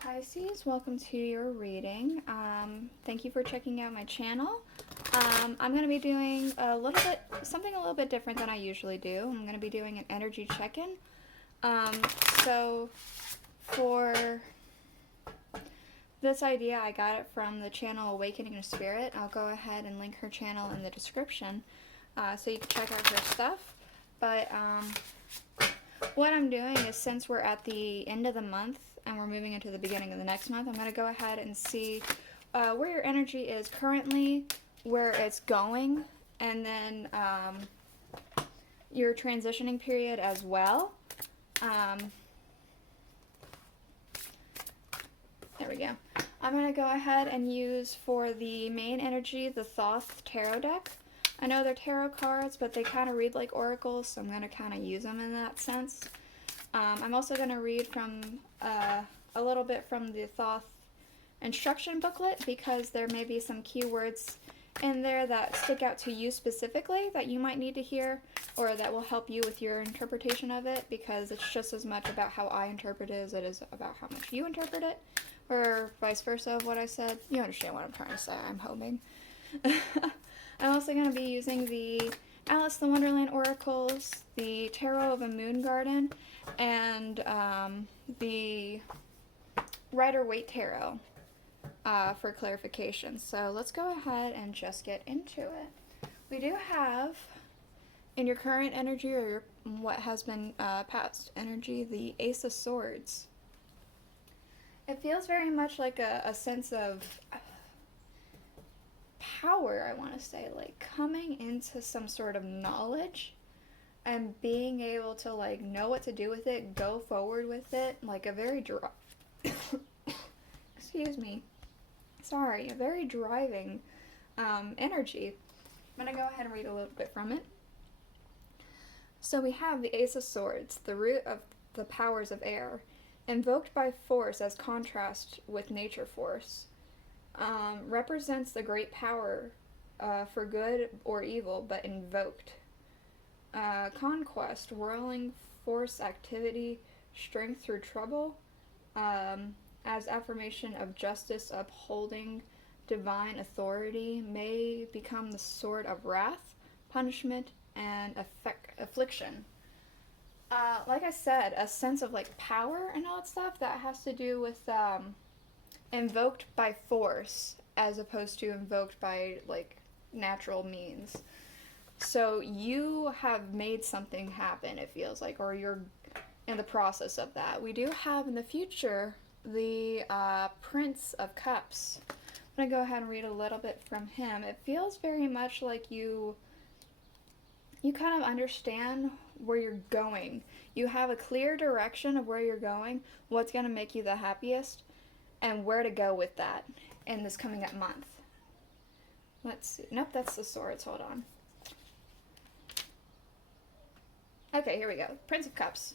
Hello Pisces, welcome to your reading. Thank you for checking out my channel. I'm going to be doing something a little bit different than I usually do. I'm going to be doing an energy check-in. So for this idea, I got it from the channel Awakening of Spirit. I'll go ahead and link her channel in the description so you can check out her stuff. But what I'm doing is, since we're at the end of the month and we're moving into the beginning of the next month, I'm going to go ahead and see where your energy is currently, where it's going, and then your transitioning period as well. There we go. I'm going to go ahead and use for the main energy the Thoth tarot deck. I know they're tarot cards, but they kind of read like oracles, so I'm going to kind of use them in that sense. I'm also going to read from a little bit from the Thoth instruction booklet, because there may be some keywords in there that stick out to you specifically that you might need to hear, or that will help you with your interpretation of it, because it's just as much about how I interpret it as it is about how much you interpret it, or vice versa of what I said. You understand what I'm trying to say, I'm hoping. I'm also going to be using the Alice the Wonderland oracles, the Tarot of a Moon Garden, and the Rider-Waite tarot for clarification. So let's go ahead and just get into it. We do have, in your current energy, or your, what has been past energy, the Ace of Swords. It feels very much like a sense of power, I want to say, like coming into some sort of knowledge and being able to like know what to do with it, go forward with it, like a very excuse me, sorry, a very driving energy. I'm going to go ahead and read a little bit from it. So we have the Ace of Swords, the root of the powers of air, invoked by force as contrast with nature force. Represents the great power for good or evil, but invoked. Conquest, whirling force activity, strength through trouble, as affirmation of justice, upholding divine authority, may become the sword of wrath, punishment, and affliction. Like I said, a sense of like power and all that stuff that has to do with invoked by force as opposed to invoked by like natural means. So you have made something happen, it feels like, or you're in the process of that. We do have in the future the Prince of Cups. I'm going to go ahead and read a little bit from him. It feels very much like you kind of understand where you're going. You have a clear direction of where you're going, what's going to make you the happiest, and where to go with that in this coming up month. Let's see. Nope, that's the Swords. Hold on. Okay, here we go. Prince of Cups.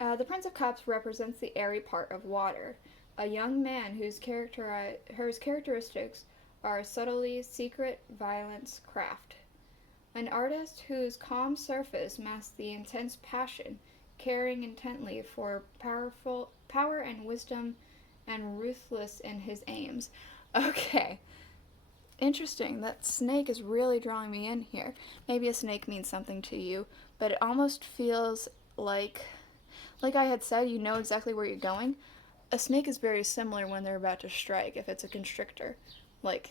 The Prince of Cups represents the airy part of water. A young man whose characteristics are subtlety, secret, violence, craft. An artist whose calm surface masks the intense passion, caring intently for power and wisdom, and ruthless in his aims. Okay. Interesting. That snake is really drawing me in here. Maybe a snake means something to you, but it almost feels like I had said, you know exactly where you're going. A snake is very similar when they're about to strike, if it's a constrictor. Like,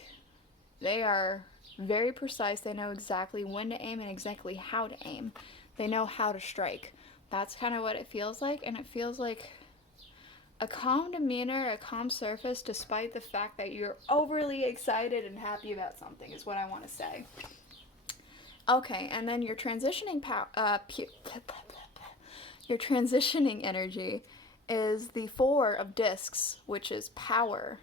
they are very precise. They know exactly when to aim and exactly how to aim. They know how to strike. That's kind of what it feels like, and it feels like a calm demeanor, a calm surface, despite the fact that you're overly excited and happy about something, is what I want to say. Okay, and then your transitioning your transitioning energy is the Four of Discs, which is power.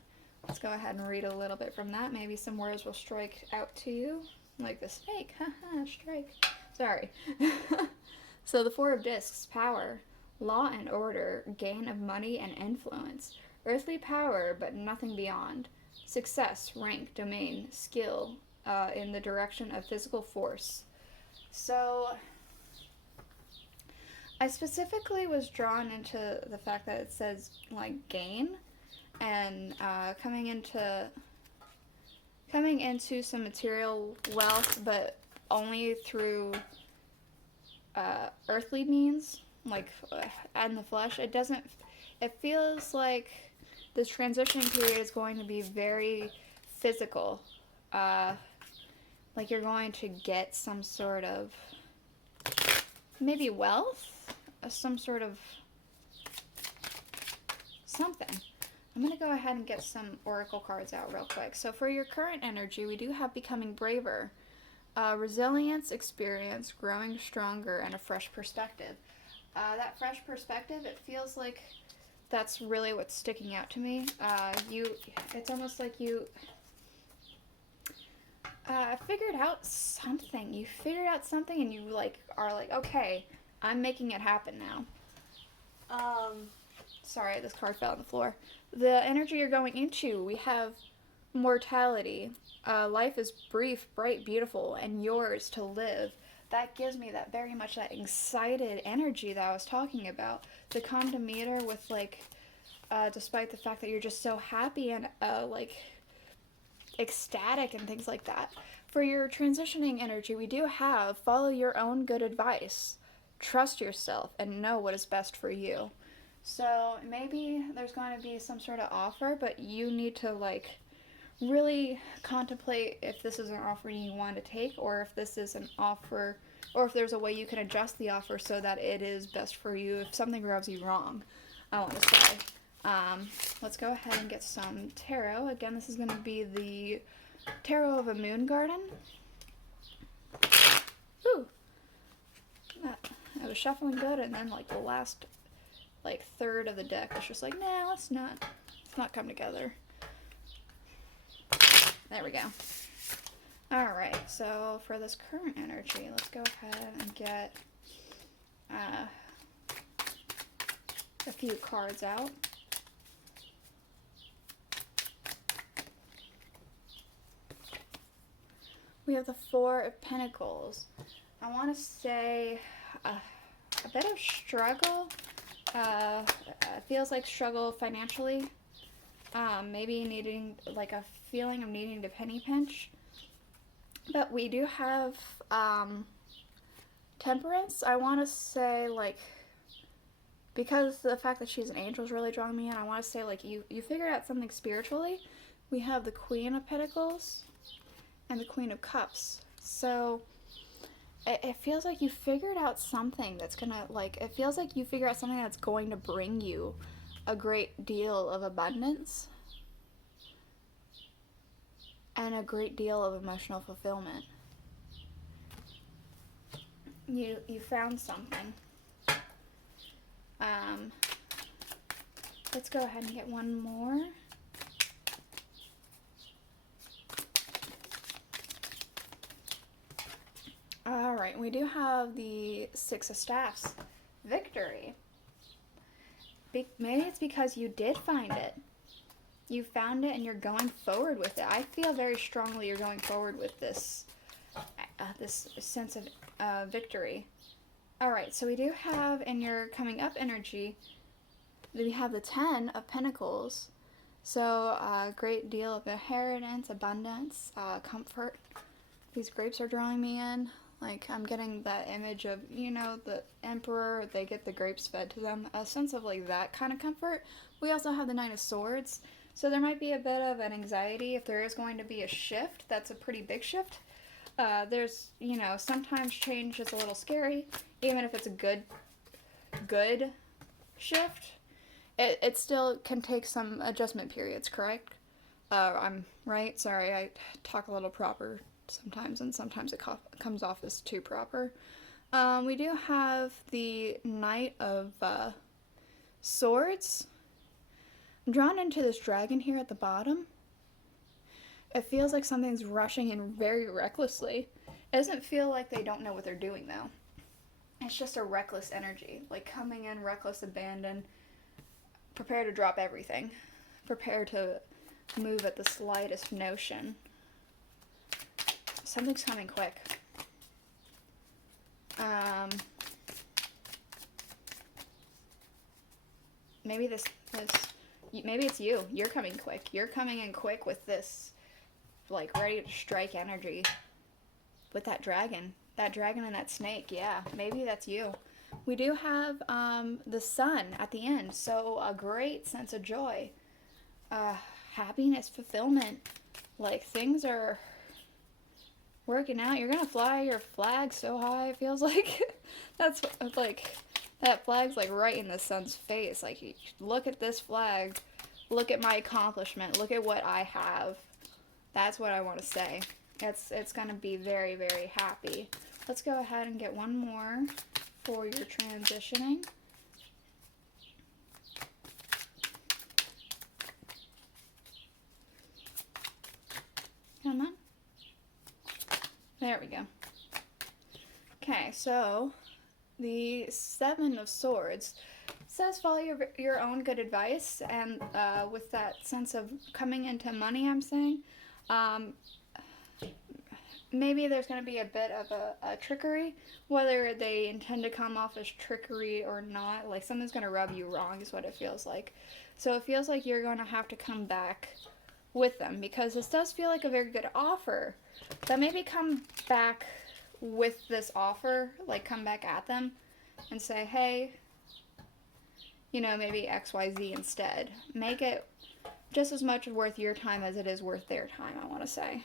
Let's go ahead and read a little bit from that. Maybe some words will strike out to you, like the snake. Haha, strike. Sorry. So the Four of Discs, power. Law and order, gain of money and influence, earthly power but nothing beyond, success, rank, domain, skill in the direction of physical force. So I specifically was drawn into the fact that it says, like, gain, and coming into some material wealth, but only through earthly means, like in the flesh. It feels like this transition period is going to be very physical. Like you're going to get some sort of, maybe wealth, some sort of something. I'm going to go ahead and get some oracle cards out real quick. So for your current energy, we do have becoming braver, resilience, experience, growing stronger, and a fresh perspective. That fresh perspective, it feels like that's really what's sticking out to me. It's almost like you figured out something. You figured out something, and you are like, okay, I'm making it happen now. Sorry, this card fell on the floor. The energy you're going into, we have mortality. Life is brief, bright, beautiful, and yours to live. That gives me that very much that excited energy that I was talking about. To come to meet her with despite the fact that you're just so happy and ecstatic and things like that. For your transitioning energy, we do have follow your own good advice. Trust yourself and know what is best for you. So maybe there's going to be some sort of offer, but you need to really contemplate if this is an offer you want to take, or if this is an offer, or if there's a way you can adjust the offer so that it is best for you if something rubs you wrong, I want to say. Let's go ahead and get some tarot. Again, this is going to be the Tarot of a Moon Garden. Ooh. I was shuffling good, and then the last third of the deck was just like, nah, let's not come together. There we go. Alright, so for this current energy, let's go ahead and get a few cards out. We have the Four of Pentacles. I want to say a bit of struggle. It feels like struggle financially. Maybe needing a feeling of needing to penny pinch. But we do have Temperance. I want to say because the fact that she's an angel is really drawing me in, I want to say you figured out something spiritually. We have the Queen of Pentacles and the Queen of Cups. So it feels like you figured out something that's gonna it feels like you figure out something that's going to bring you a great deal of abundance and a great deal of emotional fulfillment. You found something. Let's go ahead and get one more. Alright, we do have the Six of Staffs. Victory. Maybe it's because you did find it. You found it and you're going forward with it. I feel very strongly you're going forward with this sense of victory. Alright, so we do have in your coming up energy, we have the Ten of Pentacles. So a great deal of inheritance, abundance, comfort. These grapes are drawing me in. I'm getting that image of, the emperor, they get the grapes fed to them. A sense of that kind of comfort. We also have the Nine of Swords. So there might be a bit of an anxiety if there is going to be a shift. That's a pretty big shift. There's, sometimes change is a little scary, even if it's a good shift. It still can take some adjustment periods, correct? I'm right? Sorry, I talk a little proper sometimes, and sometimes it comes off as too proper. We do have the Knight of Swords. I'm drawn into this dragon here at the bottom. It feels like something's rushing in very recklessly. It doesn't feel like they don't know what they're doing, though. It's just a reckless energy. Coming in, reckless, abandon, prepare to drop everything. Prepare to move at the slightest notion. Something's coming quick. maybe maybe it's you. You're coming quick. You're coming in quick with this, like, ready to strike energy. With that dragon and that snake. Yeah, maybe that's you. We do have the sun at the end, so a great sense of joy, happiness, fulfillment. Like, things are working out. You're gonna fly your flag so high, it feels like. That's like, that flag's like right in the sun's face. Like, look at this flag, look at my accomplishment, look at what I have. That's what I want to say. It's gonna be very, very happy. Let's go ahead and get one more for your transitioning. Come on. There we go. Okay, so the Seven of Swords says follow your own good advice, and with that sense of coming into money, I'm saying, maybe there's going to be a bit of a trickery, whether they intend to come off as trickery or not. Like, someone's going to rub you wrong is what it feels like. So it feels like you're going to have to come back with them, because this does feel like a very good offer. But maybe come back with this offer, like come back at them and say, hey, you know, maybe XYZ instead. Make it just as much worth your time as it is worth their time, I want to say.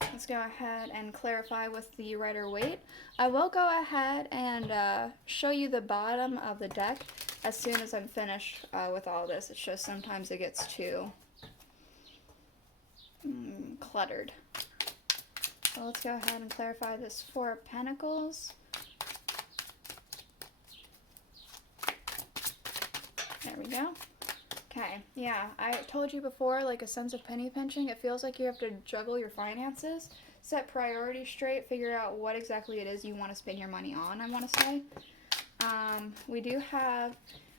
Let's go ahead and clarify with the Rider-Waite. I will go ahead and show you the bottom of the deck as soon as I'm finished with all this. It's just sometimes it gets too cluttered. So let's go ahead and clarify this Four of Pentacles. There we go. Okay, yeah, I told you before, like a sense of penny pinching. It feels like you have to juggle your finances, set priorities straight, figure out what exactly it is you want to spend your money on, I want to say. We do have,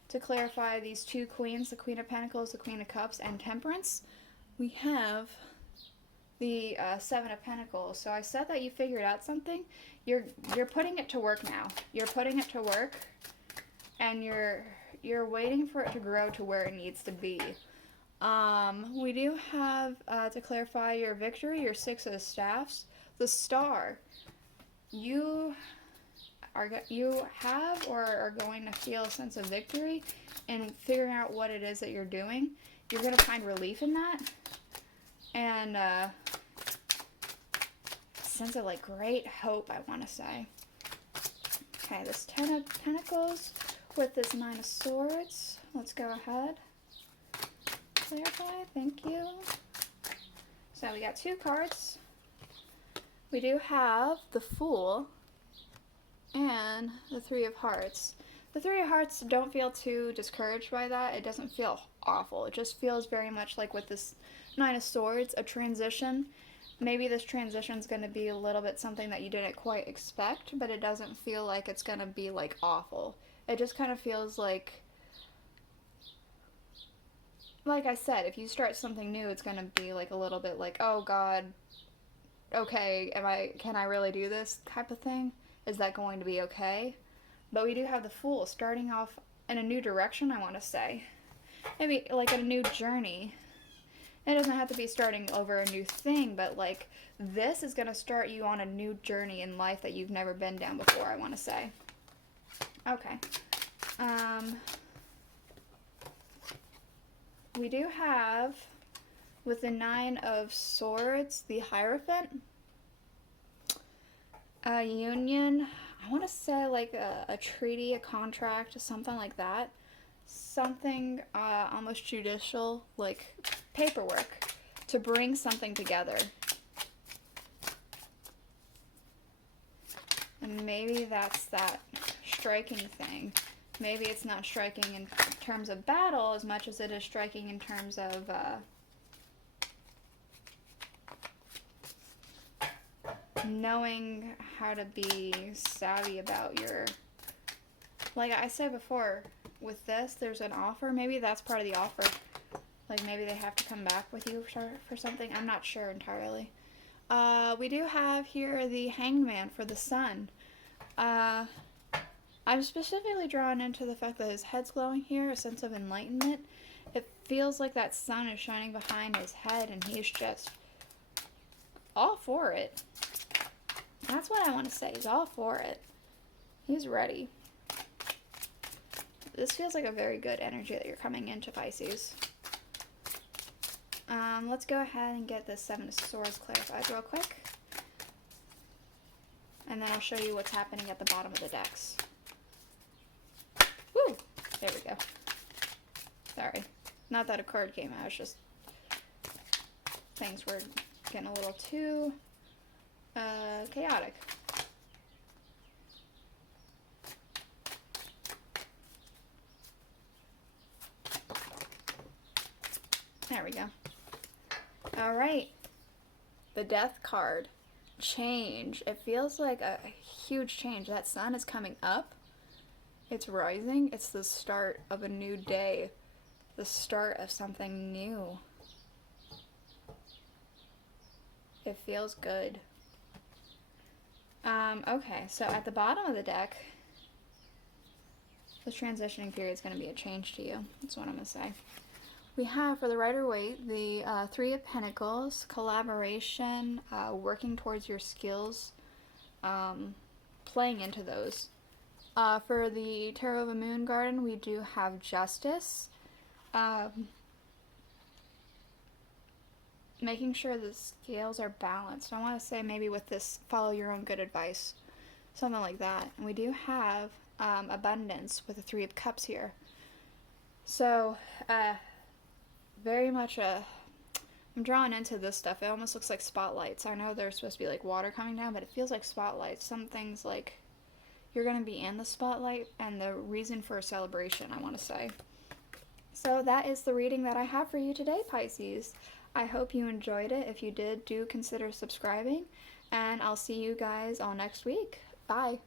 to clarify, these two queens, the Queen of Pentacles, the Queen of Cups, and Temperance. We have the Seven of Pentacles. So I said that you figured out something. You're putting it to work now. You're putting it to work, and you're waiting for it to grow to where it needs to be. We do have, to clarify, your victory, your Six of Staffs, the Star. You have or are going to feel a sense of victory in figuring out what it is that you're doing. You're going to find relief in that. And a sense of, like, great hope, I want to say. Okay, this Ten of Pentacles with this Nine of Swords. Let's go ahead. Clarify, thank you. So we got two cards. We do have the Fool and the Three of Hearts. The Three of Hearts, don't feel too discouraged by that. It doesn't feel awful. It just feels very much like with this Nine of Swords, a transition. Maybe this transition is going to be a little bit something that you didn't quite expect, but it doesn't feel like it's going to be, like, awful. It just kind of feels like I said, if you start something new, it's going to be like a little bit like, oh God, okay, can I really do this type of thing? Is that going to be okay? But we do have the Fool starting off in a new direction, I want to say. Maybe like a new journey. It doesn't have to be starting over a new thing, but like this is going to start you on a new journey in life that you've never been down before, I want to say. Okay. We do have, with the Nine of Swords, the Hierophant. A union, I want to say like a treaty, a contract, something like that. Something almost judicial, like paperwork, to bring something together. And maybe that's that striking thing. Maybe it's not striking in terms of battle as much as it is striking in terms of knowing how to be savvy about your, like I said before, with this, there's an offer. Maybe that's part of the offer. Like maybe they have to come back with you for something. I'm not sure entirely. We do have here the Hanged Man for the Sun. I'm specifically drawn into the fact that his head's glowing here, a sense of enlightenment. It feels like that sun is shining behind his head and he's just all for it. That's what I want to say. He's all for it. He's ready. This feels like a very good energy that you're coming into, Pisces. Let's go ahead and get this Seven of Swords clarified real quick. And then I'll show you what's happening at the bottom of the decks. Woo! There we go. Sorry. Not that a card came out, it's just things were getting a little too chaotic. There we go. Alright. The Death card. Change. It feels like a huge change. That sun is coming up. It's rising. It's the start of a new day. The start of something new. It feels good. Okay, so at the bottom of the deck, the transitioning period is going to be a change to you. That's what I'm going to say. We have, for the Rider-Waite, the Three of Pentacles, collaboration, working towards your skills, playing into those. For the Tarot of a Moon Garden, we do have Justice. Making sure the scales are balanced. I want to say maybe with this, follow your own good advice. Something like that. And we do have Abundance with the Three of Cups here. So, very much I'm drawn into this stuff. It almost looks like spotlights. I know there's supposed to be like water coming down, but it feels like spotlights. Some things like you're going to be in the spotlight and the reason for a celebration, I want to say. So that is the reading that I have for you today, Pisces. I hope you enjoyed it. If you did, do consider subscribing, and I'll see you guys all next week. Bye.